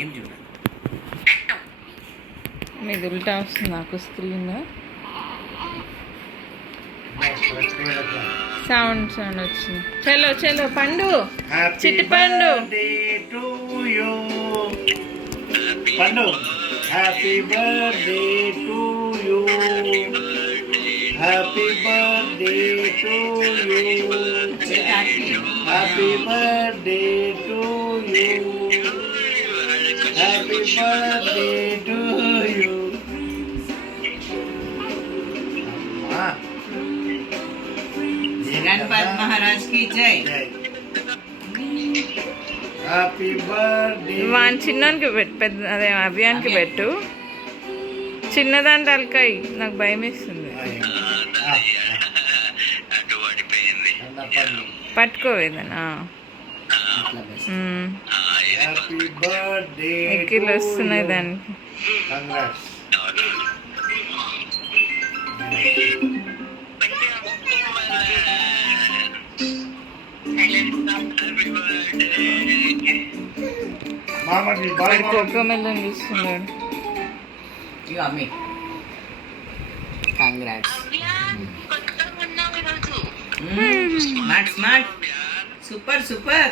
ఏం చూడ మీది ఉల్టా వస్తుంది నాకు స్క్రీన్. సౌండ్ వచ్చింది. చలో చలో పండు, చిట్టి పండు. పండు happy birthday to you, happy birthday to you, happy birthday to you, happy birthday to you. Ganpat Maharaj की जय. Happy birthday. వాన్ చిన్నోనికి పెట్టు, పెద్ద అదే అభియాన్కి పెట్టు. చిన్నదాని తలకాయ నాకు భయం వేస్తుంది. పట్టుకోవేదనా హ్యాపీ బర్త్డే. ఎక్కిళ్ళు వస్తున్నాయి దానికి. కంగ్రాట్స్. కోకో మెలన్ ఇస్తున్నాడు. You are me. Congrats. Smart, smart. Super, super.